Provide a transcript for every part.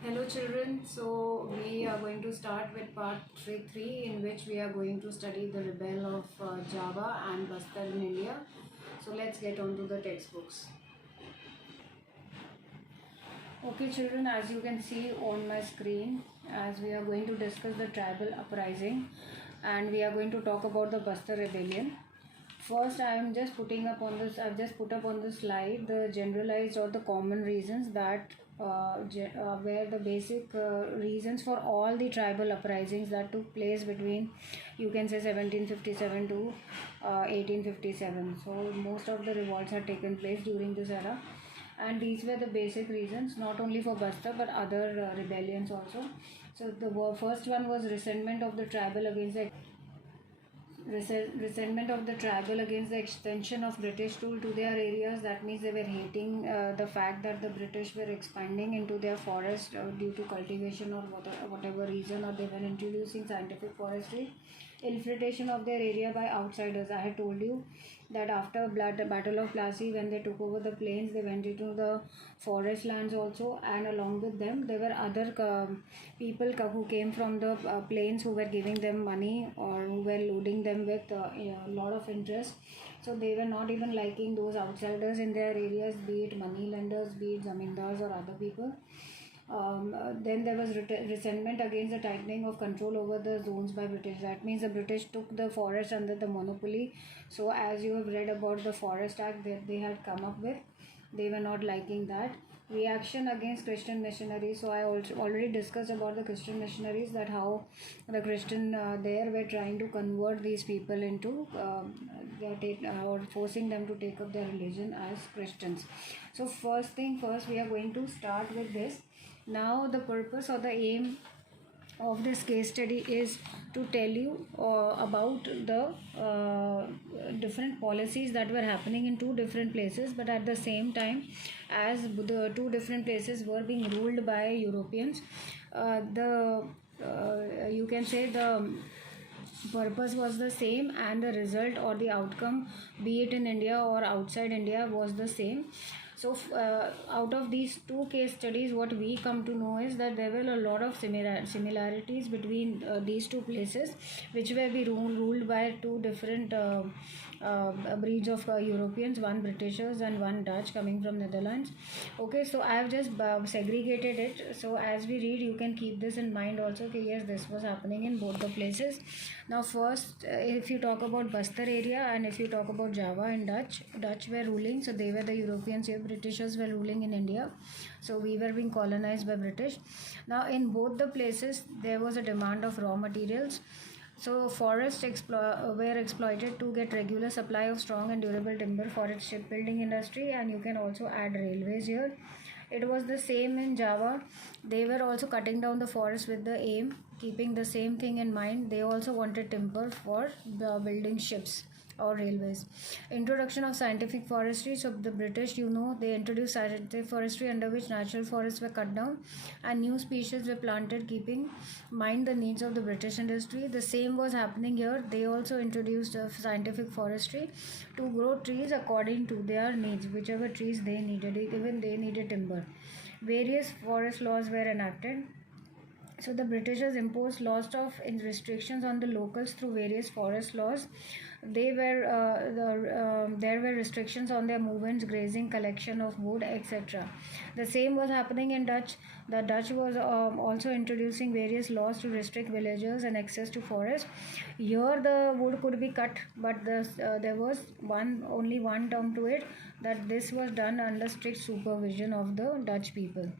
Hello children, so we are going to start with part 3 in which we are going to study the rebel of Java and Bastar in India. So let's get on to the textbooks. Okay children, as you can see on my screen, as we are going to discuss the tribal uprising and we are going to talk about the Bastar rebellion. First, I am just putting up on this. I've just put up on the slide the generalized or the common reasons that were the basic reasons for all the tribal uprisings that took place between, you can say, 1757 to 1857. So most of the revolts had taken place during this era, and these were the basic reasons, not only for Bastar but other rebellions also. So the first one was resentment of the tribal against the resentment of the tribal against the extension of British rule to their areas. That means they were hating the fact that the British were expanding into their forest due to cultivation or whatever reason, or they were introducing scientific forestry. Infiltration of their area by outsiders. I had told you that after Battle of Plassey, when they took over the plains, they went into the forest lands also, and along with them there were other people who came from the plains, who were giving them money or who were loading them with a lot of interest. So they were not even liking those outsiders in their areas, be it money lenders, be it zamindars or other people. Then there was resentment against the tightening of control over the zones by British. That means the British took the forest under the monopoly. So as you have read about the Forest Act that they had come up with, they were not liking that. Reaction against Christian missionaries. So I also already discussed about the Christian missionaries, that how the Christian there were trying to convert these people into or forcing them to take up their religion as Christians. So first thing first, we are going to start with this. Now the purpose or the aim of this case study is to tell you about the different policies that were happening in two different places, but at the same time, as the two different places were being ruled by Europeans, the you can say the purpose was the same, and the result or the outcome, be it in India or outside India, was the same. So out of these two case studies, what we come to know is that there were a lot of similarities between these two places, which were ruled by two different breeds of Europeans, one Britishers and one Dutch coming from Netherlands. Okay, so I have just segregated it. So as we read, you can keep this in mind also. Okay, yes, this was happening in both the places. Now first, if you talk about Bastar area and if you talk about Java and Dutch were ruling. So they were the Europeans here. Britishers were ruling in India. So we were being colonized by British. Now in both the places, there was a demand of raw materials. So forests were exploited to get regular supply of strong and durable timber for its shipbuilding industry, and you can also add railways here. It was the same in Java. They were also cutting down the forest with the aim, keeping the same thing in mind. They also wanted timber for building ships or railways. Introduction of scientific forestry. So the British, they introduced scientific forestry, under which natural forests were cut down and new species were planted, keeping mind the needs of the British industry. The same was happening here. They also introduced scientific forestry to grow trees according to their needs, whichever trees they needed. Even they needed timber. Various forest laws were enacted. So the Britishers imposed lots of restrictions on the locals through various forest laws. There were restrictions on their movements, grazing, collection of wood, etc. The same was happening in Dutch. The Dutch was also introducing various laws to restrict villagers and access to forest. Here the wood could be cut, but there was only one term to it, that this was done under strict supervision of the Dutch people.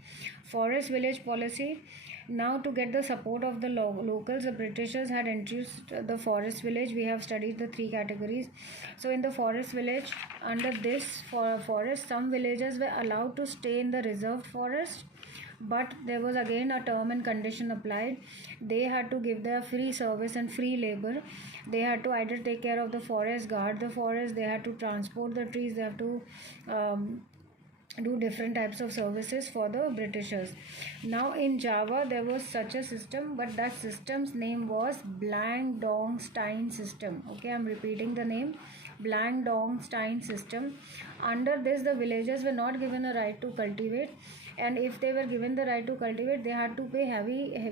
Forest village policy. Now, to get the support of the locals, the Britishers had introduced the forest village. We have studied the three categories. So, in the forest village, under this forest, some villagers were allowed to stay in the reserved forest, but there was again a term and condition applied. They had to give their free service and free labor. They had to either take care of the forest, guard the forest, they had to transport the trees, they have to do different types of services for the Britishers. Now in Java there was such a system, but that system's name was Blank Dong Stein system. Okay, I'm repeating the name, Blank Dong Stein system. Under this, the villagers were not given a right to cultivate. and if they were given the right to cultivate, they had to pay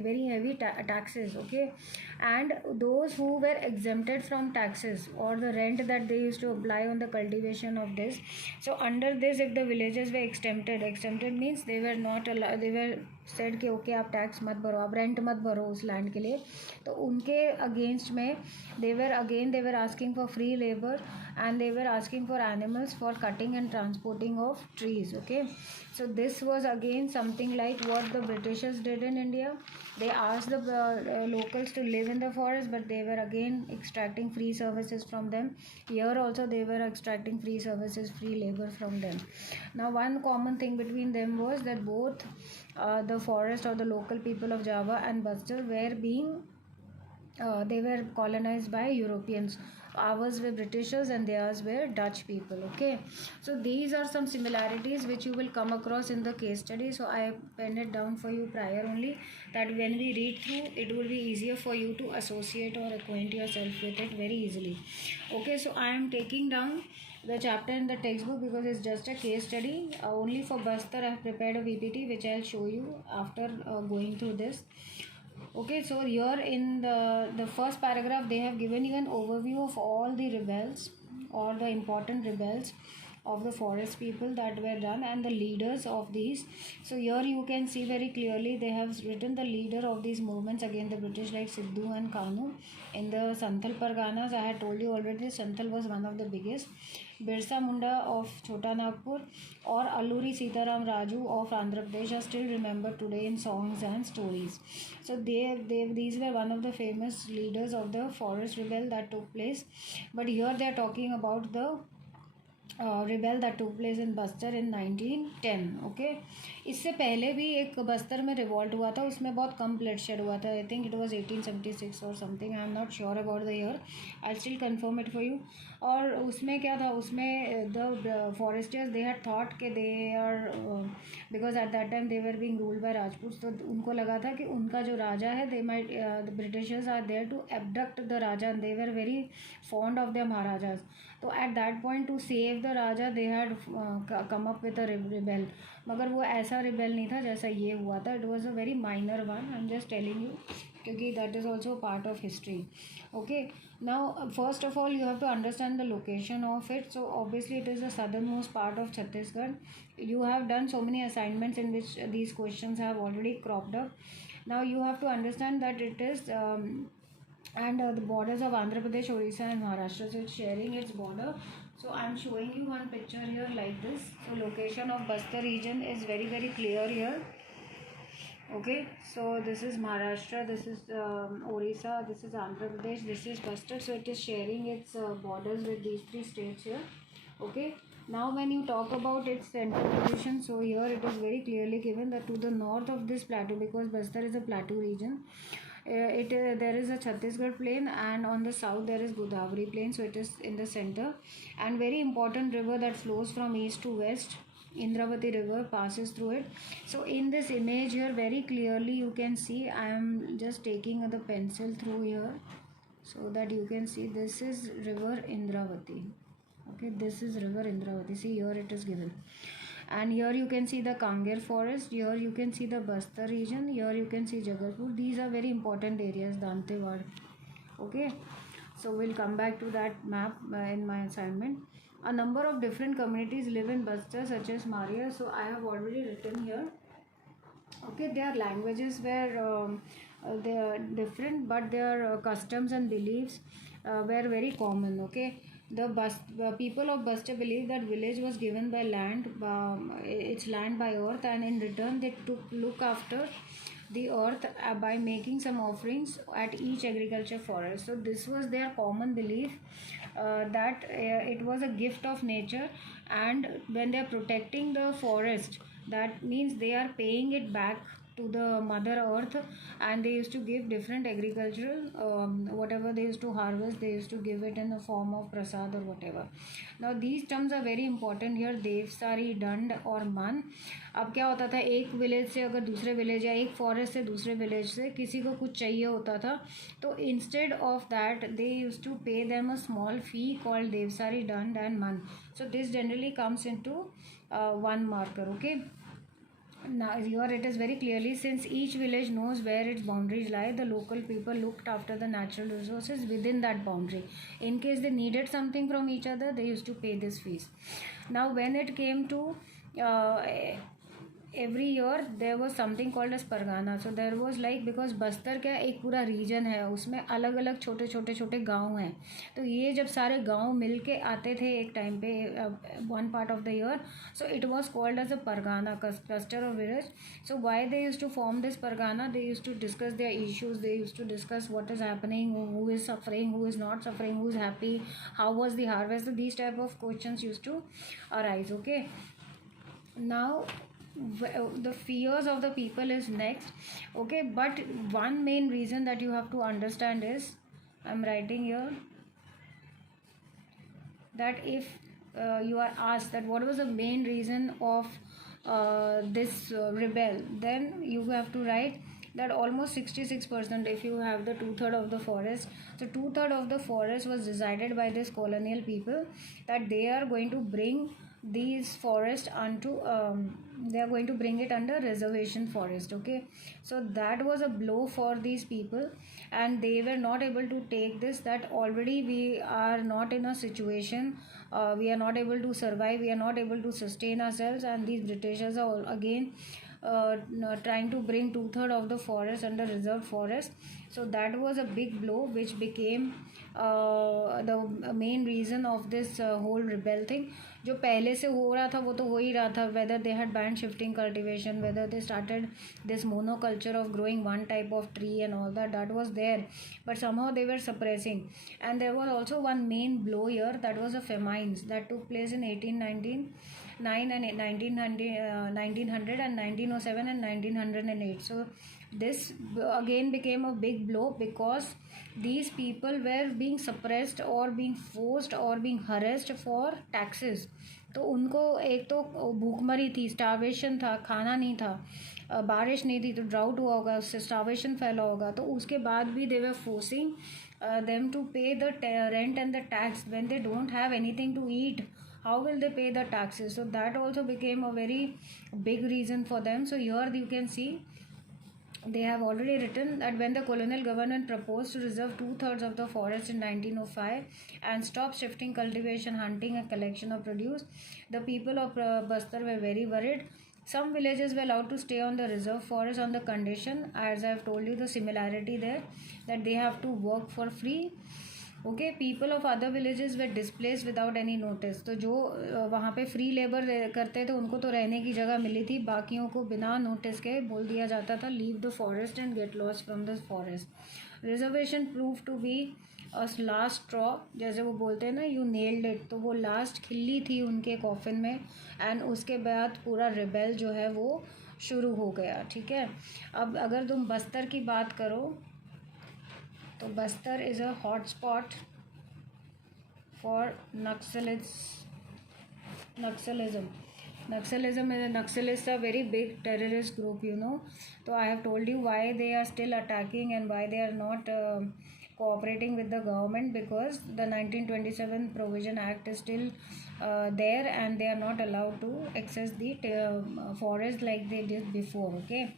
very heavy taxes, okay. And those who were exempted from taxes or the rent that they used to apply on the cultivation of this, so under this, if the villages were exempted means they were not allowed, they were said कि okay आप tax मत भरो, आप rent मत भरो उस land के लिए, तो उनके अगेंस्ट में they were asking for free labor, and they were asking for animals for cutting and transporting of trees, okay. So this was again something like what the Britishers did in India. They asked the locals to live in the forest, but they were again extracting free services from them. Here also they were extracting free services, free labor from them. Now one common thing between them was that both the forest or the local people of Java and Bastar were being they were colonized by Europeans. Ours were Britishers and theirs were Dutch people, okay. So these are some similarities which you will come across in the case study. So I penned it down for you prior only, that when we read through, it will be easier for you to associate or acquaint yourself with it very easily, okay. So I am taking down the chapter in the textbook because it's just a case study. Only for Bastar I have prepared a PPT which I'll show you after going through this. Okay, so here in the first paragraph, they have given you an overview of all the rebels or the important rebels of the forest people that were done and the leaders of these. So here you can see very clearly they have written the leader of these movements against the British like Sidhu and Kanu. In the Santhal Parganas, I had told you already, Santhal was one of the biggest. Birsa Munda of Chota Nagpur or Alluri Sitaram Raju of Andhra Pradesh are still remembered today in songs and stories. So these were one of the famous leaders of the forest rebel that took place. But here they are talking about the rebel that took place in Bastar in 1910, okay. इससे पहले भी एक बस्तर में revolt हुआ था, उसमें बहुत कम bloodshed हुआ था. आई थिंक इट वाज 1876 और something. I am not sure about the year, I still confirm it for you. और उसमें क्या था, उसमें the foresters they had thought कि they are, because at that time they were being ruled by Rajput, तो उनको लगा था कि उनका जो राजा है, they might the Britishers are there to abduct the raja and they were very fond of their maharajas. तो at that point two save the Raja they had come up with a rebel. मगर वो ऐसा रिबेल नहीं था जैसा ये हुआ था. It was a very minor one. I am just telling you क्योंकि that is also part of history, okay. Now first of all you have to understand the location of it. So obviously it is the southern most part of Chhattisgarh. You have done so many assignments in which these questions have already cropped up. Now you have to understand that it is and the borders of Andhra Pradesh, Orissa and Maharashtra, so it's sharing its border. So I am showing you one picture here like this. So location of Bastar region is very clear here, okay. So this is Maharashtra, this is Orissa, this is Andhra Pradesh, this is Bastar. So it is sharing its borders with these three states here, okay. Now when you talk about its central position, so here it is very clearly given that to the north of this plateau, because Bastar is a plateau region, there is a Chhattisgarh plain, and on the south there is Godavari plain. So it is in the center, and very important river that flows from east to west, Indravati river, passes through it. So in this image here very clearly you can see, I am just taking the pencil through here so that you can see this is river Indravati, okay. This is river Indravati. See here it is given, and here you can see the Kanger forest, here you can see the Bastar region, here you can see Jagalpur. These are very important areas, Dantewad, okay. So we'll come back to that map in my assignment. A number of different communities live in Bastar such as Maria. So I have already written here, okay. Their languages were they are different, but their customs and beliefs were very common, okay. The people of Bastar believe that village was given by land, its land by earth, and in return they look after the earth by making some offerings at each agriculture forest. So this was their common belief, that it was a gift of nature, and when they are protecting the forest, that means they are paying it back to the mother earth, and they used to give different agricultural whatever they used to harvest, they used to give it in the form of prasad or whatever. Now these terms are very important here, Devsari, दंड और मन. अब क्या होता था, एक village से अगर दूसरे विलेज या एक फॉरेस्ट से दूसरे विलेज से किसी को कुछ चाहिए होता था, तो instead of that they use to pay them a small fee called Devsari, dand and man. So this generally comes into one marker, okay. Now here it is very clearly, since each village knows where its boundaries lie, the local people looked after the natural resources within that boundary. In case they needed something from each other, they used to pay this fees. Now when it came to uh, every year there was something called as Pargana. So there was like, because Bastar क्या एक पूरा reason है, उसमें अलग अलग छोटे छोटे छोटे गांव हैं, तो ये जब सारे गांव मिल के आते थे एक टाइम पे one part of the year, so it was called as a pargana, cluster of village. So why they used to form this pargana? They used to discuss their issues, they used to discuss what is happening, who is suffering, who is not suffering, who is happy, how was the harvest. So these type of questions used to arise. Okay, now the fears of the people is next. Okay, but one main reason that you have to understand is, I'm writing here, that if you are asked that what was the main reason of this rebel, then you have to write that almost 66%, if you have the two-third of the forest, so two-third of the forest was decided by this colonial people, that they are going to bring these forests unto they are going to bring it under reservation forest. Okay, so that was a blow for these people, and they were not able to take this, that already we are not in a situation, we are not able to survive, we are not able to sustain ourselves, and these Britishers are again trying to bring two-third of the forest under reserved forest. So that was a big blow which became the main reason of this whole rebel thing. जो पहले से हो रहा था वो तो हो ही रहा था, whether they had banned shifting cultivation, whether they started this monoculture of growing one type of tree and all that, that was there, but somehow they were suppressing. And there was also one main blow here, that was the famines that took place in 1899 and 1900 and 1907 and 1908. So this again became a big blow, because these people were being suppressed or being forced or being harassed for taxes. तो उनको एक तो भूखमरी थी, starvation था, खाना नहीं था, बारिश नहीं थी तो ड्राउट हुआ होगा, उससे स्टार्वेशन फैला होगा, तो उसके बाद भी दे वर forcing them to pay the rent and the tax when they don't have anything to eat. How will they pay the taxes? So that also became a very big reason for them. So here you can see they have already written that when the colonial government proposed to reserve two-thirds of the forest in 1905 and stop shifting cultivation, hunting and collection of produce, the people of Bastar were very worried. Some villages were allowed to stay on the reserve forest on the condition, as I have told you, the similarity there, that they have to work for free. Okay, people of other villages way displace without any notice. तो जो वहाँ पे free labour करते थे उनको तो रहने की जगह मिली थी, बाकियों को बिना नोटिस के बोल दिया जाता था leave the forest and get loss from the forest. Reservation prove to be a last straw, जैसे वो बोलते हैं ना, यू नेल्ड इट, तो वो लास्ट खिल्ली थी उनके कॉफिन में. एंड उसके बाद पूरा रिबेल जो है वो शुरू हो गया. ठीक है, अब अगर तुम बस्तर की बात करो तो Bastar is a hot spot for Naxalism. Naxalists are very big terrorist group, you know. So I have told you why they are still attacking and why they are not cooperating with the government, because the 1927 Provision Act is still there and they are not allowed to access the forest like they did before. Okay,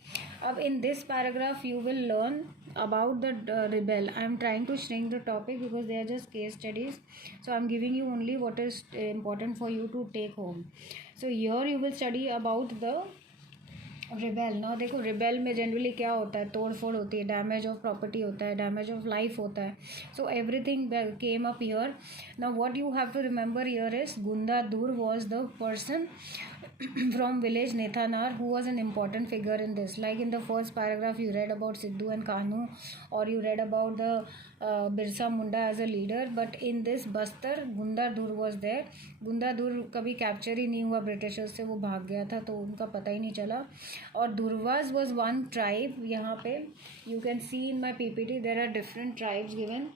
in this paragraph you will learn about the rebel. I am trying to shrink the topic because they are just case studies, so I am giving you only what is important for you to take home. So here you will study about the rebel. ना देखो, rebel में generally क्या होता है, तोड़ फोड़ होती है, डैमेज ऑफ प्रॉपर्टी होता है, डैमेज ऑफ लाइफ होता है. So everything came up here. Now what you have to remember here is Gundadhur was the person from village Nethanar who was an important figure in this. Like in the first paragraph you read about Sidhu and Kanu, or you read about the Birsa Munda as a leader, but in this Bastar Gundadur was there. Gundadur कभी capture ही नहीं हुआ Britishers से, वो भाग गया था तो उनका पता ही नहीं चला. और दुर्वाज was one tribe. यहाँ पे you can see in my PPT there are different tribes given: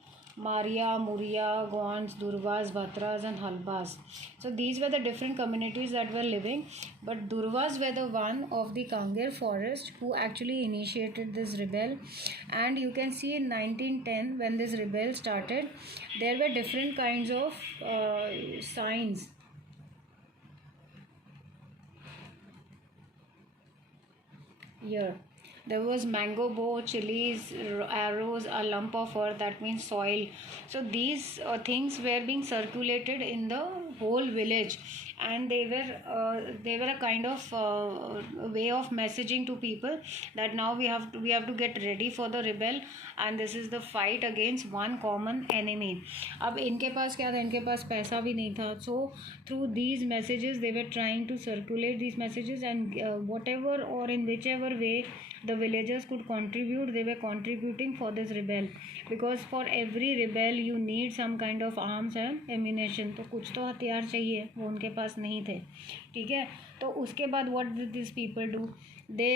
Maria, Muria, Gons, Durvas, Bhatras and Halbas. So these were the different communities that were living, but Durvas were the one of the Kangar forest who actually initiated this rebel. And you can see in 1910 when this rebel started, there were different kinds of signs. Here, there was mango bow, chilies, arrows, a lump of earth, that means soil. So these things were being circulated in the whole village, and they were a kind of way of messaging to people that now we have to get ready for the rebel, and this is the fight against one common enemy. अब इनके पास क्या था, इनके पास पैसा भी नहीं था, so through these messages they were trying to circulate these messages, and whatever or in whichever way the villagers could contribute, they were contributing for this rebel, because for every rebel you need some kind of arms and ammunition. तो कुछ तो हथियार चाहिए, वो उनके पास नहीं थे, ठीक है. तो उसके बाद what did these people do? They,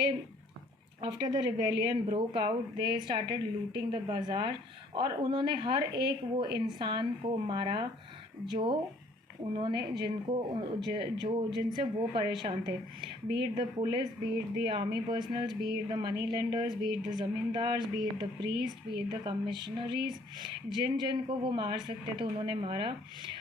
after the rebellion broke out, they started looting the बाज़ार, और उन्होंने हर एक वो इंसान को मारा जो उन्होंने जो जिनसे वो परेशान थे. Beat the police, beat the army personnels, beat the money lenders, beat the zamindars, beat the priest, beat the commissionaries, जिन जिन को वो मार सकते थे उन्होंने मारा.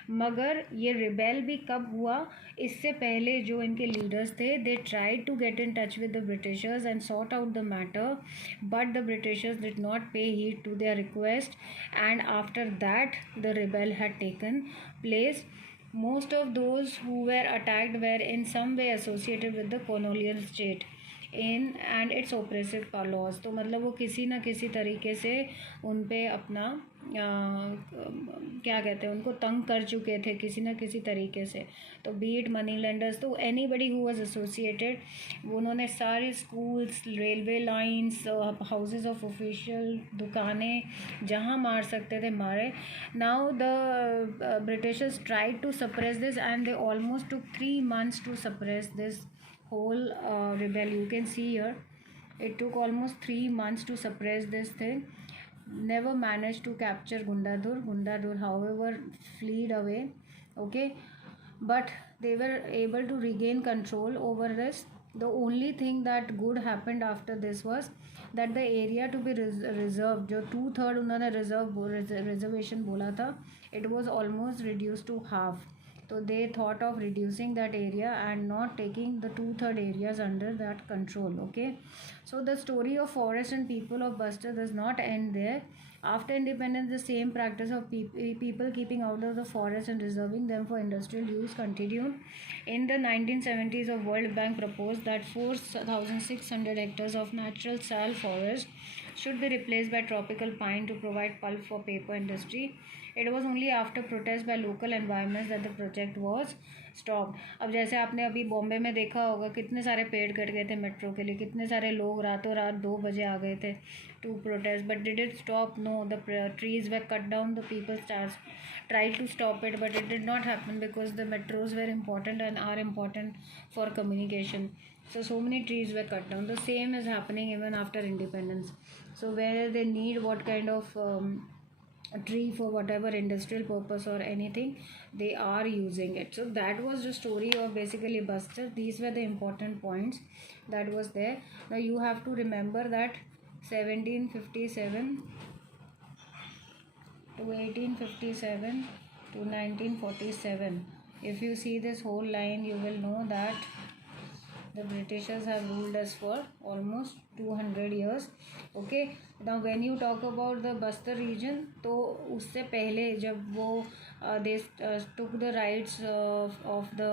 मगर ये रिबेल भी कब हुआ? इससे पहले जो इनके लीडर्स थे, they tried to get in touch with the Britishers and sort out the matter, but the Britishers did not pay heed to their request, and after that the rebel had taken place. Most of those who were attacked were in some way associated with the colonial state in and its oppressive laws. तो मतलब वो किसी ना किसी तरीके से उन पे अपना क्या कहते हैं, उनको तंग कर चुके थे किसी ना किसी तरीके से. तो बीट मनी लेंडर्स, तो anybody who was associated, उन्होंने सारे schools, railway lines, houses of official, दुकानें जहाँ मार सकते थे मारे. Now the Britishers tried to suppress this and they almost took 3 months to suppress this whole rebel. You can see here it took almost 3 months to suppress this thing. Never managed to capture Gundadur, however, fled away. Okay, but they were able to regain control over this. The only thing that good happened after this was that the area to be reserved, जो 2/3 उन्होंने reservation बोला था, it was almost reduced to half. So they thought of reducing that area and not taking the 2/3 areas under that control. Okay, so the story of forest and people of Buster does not end there. After independence, the same practice of people keeping out of the forest and reserving them for industrial use continued. In the 1970s, the World Bank proposed that 4,600 hectares of natural sal forest should be replaced by tropical pine to provide pulp for paper industry. It was only after protest by local environments that the project was stopped. अब जैसे आपने अभी बॉम्बे में देखा होगा, कितने सारे पेड़ कट गए थे मेट्रो के लिए, कितने सारे लोग रातों रात 2 बजे आ गए थे to protest. But did it stop? No, the trees were cut down. The people tried to stop it, but it did not happen because the metros were important and are important for communication. So many trees were cut down. The same is happening even after independence. So where they need what kind of a tree for whatever industrial purpose or anything, they are using it. So that was the story of basically Buster. These were the important points that was there. Now you have to remember that 1757 to 1857 to 1947. If you see this whole line, you will know that the Britishers have ruled us for almost 200 years. Okay, now when you talk about the Bastar region, तो उससे पहले जब वो they took the rights of the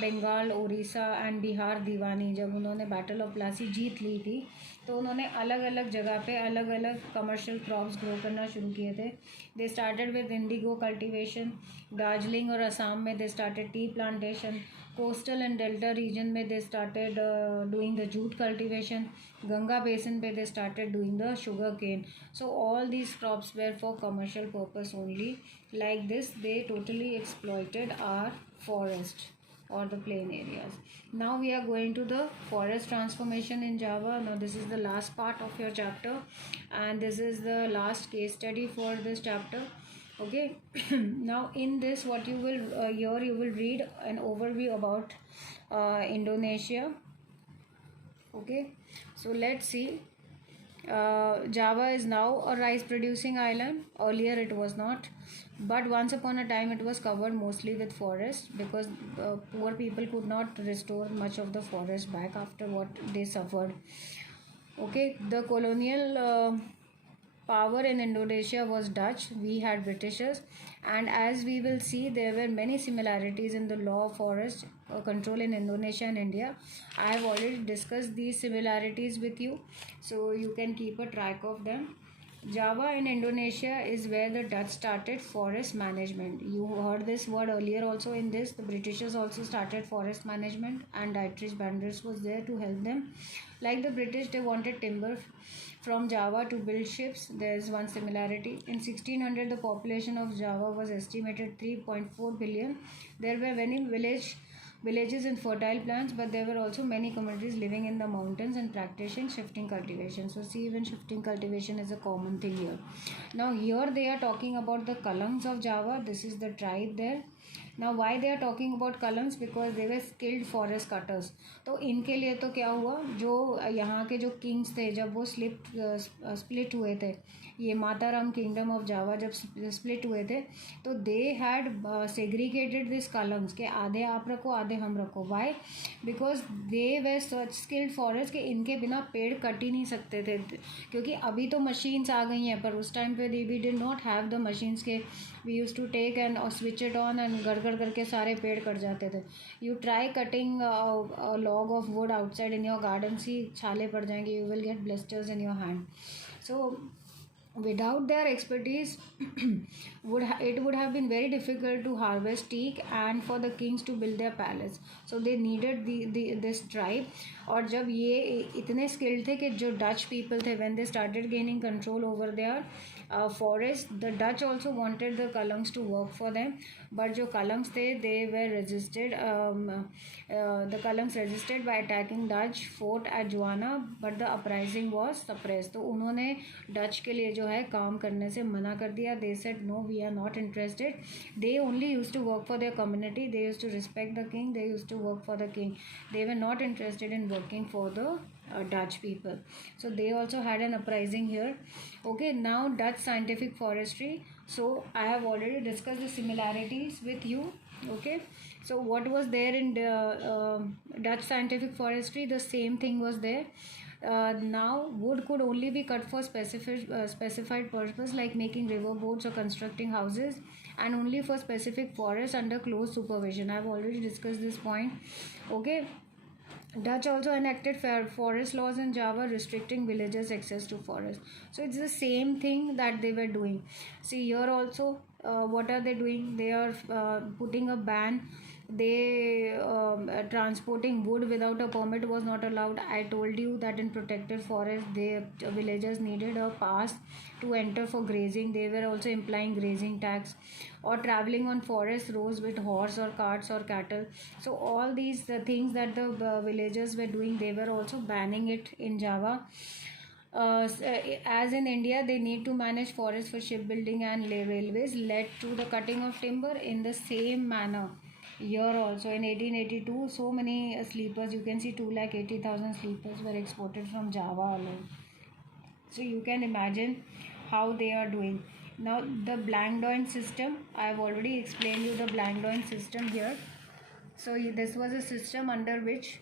Bengal, Orissa and Bihar Diwani, जब उन्होंने battle of Plassey जीत ली थी, तो उन्होंने अलग अलग जगह पे अलग अलग कमर्शियल क्रॉप्स ग्रो करना शुरू किए थे. They started with indigo cultivation. Darjeeling और असम में they started tea plantation. Coastal and delta region में they started doing the jute cultivation. Ganga basin पे they started doing the sugar cane. So all these crops were for commercial purpose only. Like this, they totally exploited our forest or the plain areas. Now we are going to the forest transformation in Java. Now this is the last part of your chapter, and this is the last case study for this chapter. Okay. Now in this, what you will here you will read an overview about Indonesia. Okay, so let's see. Java is now a rice producing island. Earlier it was not, but once upon a time it was covered mostly with forest, because poor people could not restore much of the forest back after what they suffered. Okay, the colonial power in Indonesia was Dutch, we had Britishers, and as we will see, there were many similarities in the law of forest control in Indonesia and India. I have already discussed these similarities with you, so you can keep a track of them. Java in Indonesia is where the Dutch started forest management. You heard this word earlier also in this. The Britishers also started forest management, and Dietrich Banders was there to help them. Like the British, they wanted timber from Java to build ships. There is one similarity. In 1600, the population of Java was estimated 3.4 billion. There were many villages and fertile plants, but there were also many communities living in the mountains and practicing shifting cultivation. So see, even shifting cultivation is a common thing here. Now here they are talking about the Kalangs of Java. This is the tribe there. Now why they are talking about Kalangs? Because they were skilled forest cutters. तो इनके लिए तो क्या हुआ, जो यहाँ के जो किंग्स थे जब वो स्प्लिट हुए थे, ये माताराम किंगडम ऑफ जावा जब स्प्लिट हुए थे, तो दे हैड सेग्रीगेटेड दिस कलम्स के आधे आप रखो आधे हम रखो. Why? Because they were such skilled forest के इनके बिना पेड़ कट ही नहीं सकते थे, क्योंकि अभी तो मशीन्स आ गई हैं, पर उस टाइम पे we did not have the machines के we use to take and switch it on and गड़गड़ करके सारे पेड़ कट जाते थे. You try cutting log of wood outside in your garden, see छाले पड़ जाएंगे, you will get blisters in your hand. So without their expertise it would have been very difficult to harvest teak and for the kings to build their palace. So they needed this tribe. और जब ये इतने skilled थे कि जो Dutch people थे, when they started gaining control over their forest, the Dutch also wanted the Kalangs to work for them, but जो Kalangs थे they were resisted. The Kalangs resisted by attacking Dutch fort at Juana, but the uprising was suppressed. तो उन्होंने Dutch के लिए जो है काम करने से मना कर दिया. They said no, we are not interested. They only used to work for their community. They used to respect the king. They used to work for the king. They were not interested in working for the Dutch people. So they also had an uprising here. Okay, now Dutch scientific forestry. So I have already discussed the similarities with you. Okay, so what was there in the Dutch scientific forestry? The same thing was there. Now wood could only be cut for specified purpose like making river boats or constructing houses, and only for specific forests under close supervision. I have already discussed this point. Okay, Dutch also enacted forest laws in Java restricting villagers' access to forest. So it's the same thing that they were doing. See here also, what are they doing? They are putting a ban. They transporting wood without a permit was not allowed. I told you that in protected forest, the villagers needed a pass to enter for grazing. They were also implying grazing tax, or traveling on forest roads with horse or carts or cattle. So all these things that the villagers were doing, they were also banning it in Java. As in India, they need to manage forests for shipbuilding and railways, led to the cutting of timber in the same manner. Here also in 1882, so many sleepers, you can see 280,000 sleepers were exported from Java alone. So you can imagine how they are doing. Now the Blancdoin system, I have already explained you the Blancdoin system here. So this was a system under which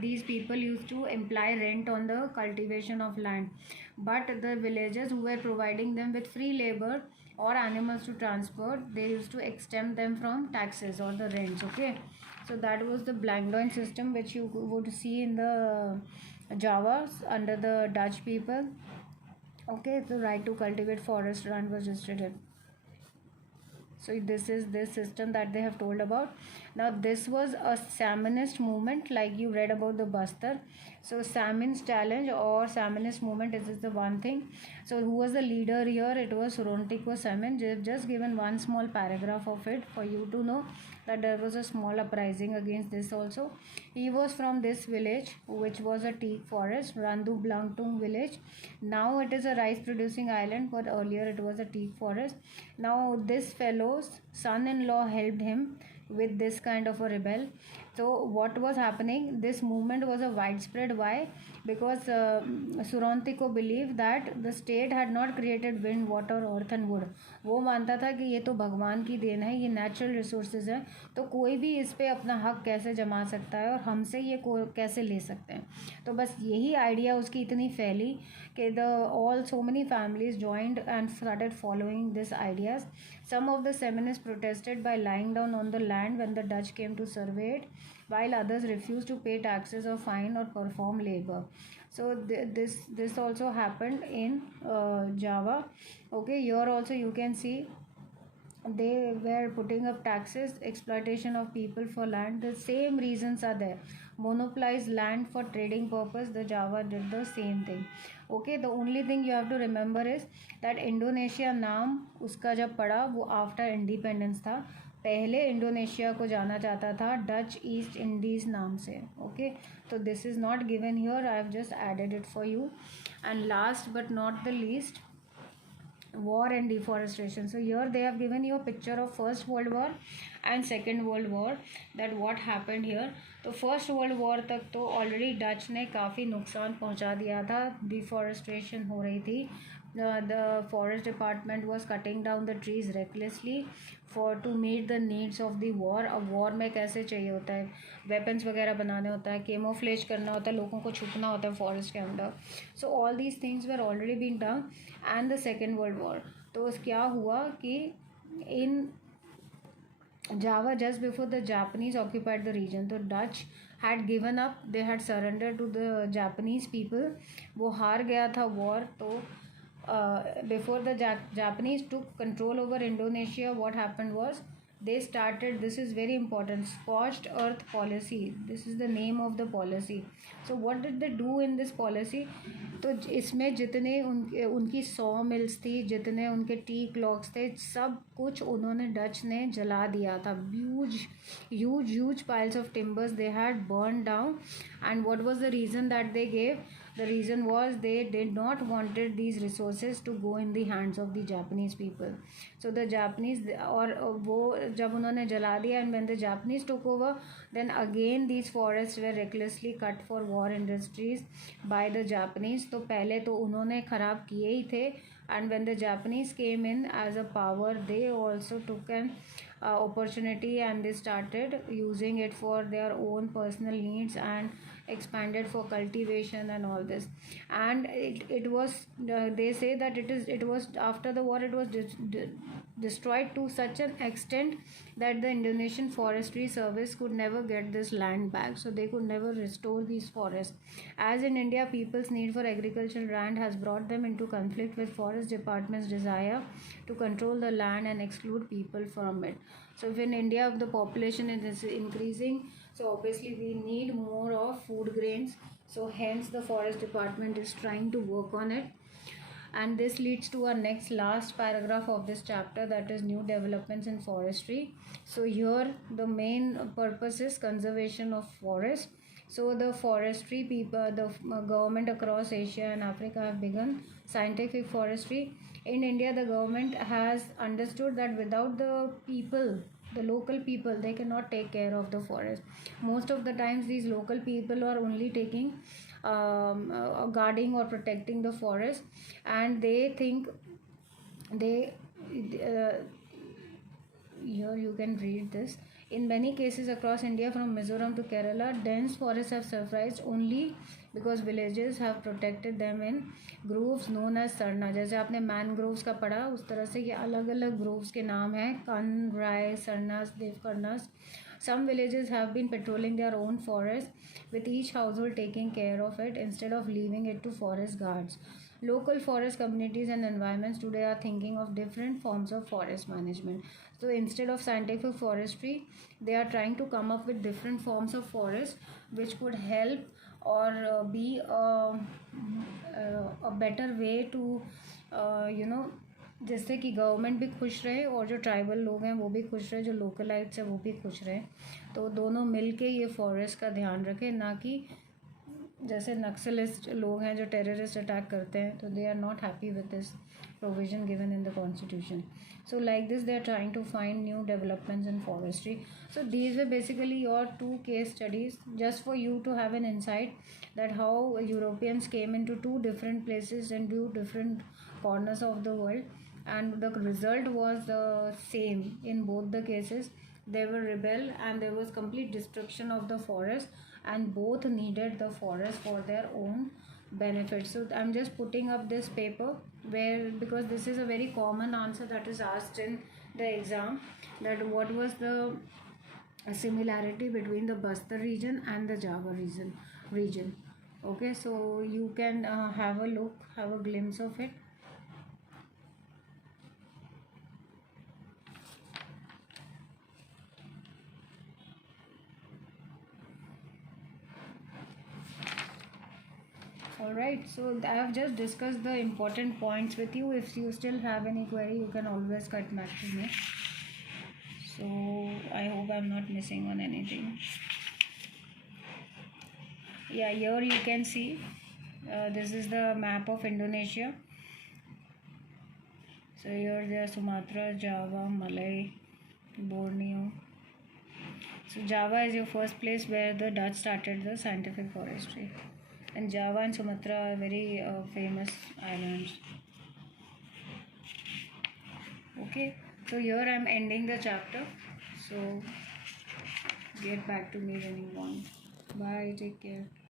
these people used to imply rent on the cultivation of land, but the villagers who were providing them with free labor or animals to transport, they used to exempt them from taxes or the rents. Okay, so that was the Blancdoin system which you would see in the Java under the Dutch people. Okay, the right to cultivate forest land was restricted. So this is this system that they have told about. Now this was a Samanist movement, like you read about the Bastar. So Samin's challenge or Samanist movement is the one thing. So who was the leader here? It was Rontikwa Samin. Just given one small paragraph of it for you to know that there was a small uprising against this also. He was from this village, which was a teak forest, Randu Blangtung village. Now it is a rice producing island, but earlier it was a teak forest. Now this fellow's son-in-law helped him with this kind of a rebel. So what was happening? This movement was a widespread. Why? Because Surontiko believed that the state had not created wind, water, earth and wood. वो मानता था कि ये तो भगवान की then है, ये नेचुरल रिसोर्सेज है, तो कोई भी इस पे अपना हक कैसे जमा सकता है और हमसे ये कैसे ले सकते हैं. तो बस यही आइडिया उसकी इतनी फैली कि so many families joined and started following this ideas. Some of the Seminists protested by lying down on the land when the Dutch came to survey it, while others refused to pay taxes or fine or perform labor. So this also happened in Java. Okay, here also you can see they were putting up taxes, exploitation of people for land. The same reasons are there. Monopolize land for trading purpose. The Java did the same thing. Okay, the only thing you have to remember is that Indonesia नाम उसका जब पड़ा वो after independence था. पहले Indonesia को जाना जाता था डच ईस्ट इंडीज़ नाम से. ओके, तो this is not given here, I have just added it for you. And last but not the least, war and deforestation. So here they have given you a picture of First World War and Second World War, that what happened here. तो first world war तक तो already Dutch ने काफ़ी नुकसान पहुंचा दिया था. Deforestation हो रही थी. The forest department was cutting down the trees recklessly to meet the needs of the war. अब वॉर में कैसे चाहिए होता है, वेपन्स वगैरह बनाने होता है, केमोफ्लेज करना होता है, लोगों को छुपना होता है फॉरेस्ट के अंदर. So all these things were already been done. And the second world war, तो क्या हुआ कि इन Java, just before the Japanese occupied the region, the Dutch had given up, they had surrendered to the Japanese people. वो हार गया था war. तो before the Japanese took control over Indonesia, what happened was they started, this is very important, scorched earth policy. This is the name of the policy. So what did they do in this policy? तो इसमें जितने उनकी saw mills थी, जितने उनके T clocks थे, सब कुछ उन्होंने डच ने जला दिया था. Huge piles of timbers they had burned down. And what was the reason that they gave? The reason was they did not wanted these resources to go in the hands of the Japanese people. So the Japanese, और वो जब उन्होंने जला दिया, and when the Japanese took over, then again these forests were recklessly cut for war industries by the Japanese. तो पहले तो उन्होंने ख़राब किए ही थे. And when the Japanese came in as a power, they also took an opportunity and they started using it for their own personal needs and expanded for cultivation and all this. And it was they say that it was after the war, it was destroyed to such an extent that the Indonesian Forestry Service could never get this land back, so they could never restore these forests. As in India, people's need for agricultural land has brought them into conflict with forest department's desire to control the land and exclude people from it. So if in India the population is increasing, so obviously we need more of food grains, so hence the forest department is trying to work on it. And this leads to our next last paragraph of this chapter, that is new developments in forestry. So here the main purpose is conservation of forest. So the forestry people, the government across Asia and Africa have begun scientific forestry. In India, the government has understood that without the people, the local people, they cannot take care of the forest. Most of the times these local people are only taking guarding or protecting the forest, and they think they here you can read this. In many cases across India, from Mizoram to Kerala, dense forests have survived only because villages have protected them in groves known as sarna. जैसे आपने mangroves का पढ़ा, उस तरह से ये अलग अलग ग्रोव्स के नाम हैं, कन, राय, सरनास, देवकर्नास. Some villages have been patrolling their own forest, with each household taking care of it instead of leaving it to forest guards. Local forest communities and environments today are thinking of different forms of forest management. So instead of scientific forestry, they are trying to come up with different forms of forest which could help or be a better way to जिससे कि government भी खुश रहे और जो tribal लोग हैं वो भी खुश रहे, जो लोकलाइट्स हैं वो भी खुश रहे. तो दोनों मिल के ये फॉरेस्ट का ध्यान रखें, ना कि जैसे नक्सलिस्ट लोग हैं जो टेररिस्ट अटैक करते हैं, तो they are not happy with this provision given in the constitution. So like this they are trying to find new developments in forestry. So these were basically your two case studies, just for you to have an insight that how Europeans came into two different places and two different corners of the world, and the result was the same in both the cases. They were rebel and there was complete destruction of the forest, and both needed the forest for their own benefit. So I'm just putting up this paper where, because this is a very common answer that is asked in the exam, that what was the similarity between the Bastar region and the Java region. Okay, so you can have a look, have a glimpse of it. Alright, so I have just discussed the important points with you. If you still have any query, you can always cut back to me. So I hope I'm not missing on anything. Yeah, here you can see this is the map of Indonesia. So here there are Sumatra, Java, Malay, Borneo. So Java is your first place where the Dutch started the scientific forestry. And Java and Sumatra are very famous islands. Okay, so here I'm ending the chapter. So get back to me when you want. Bye, take care.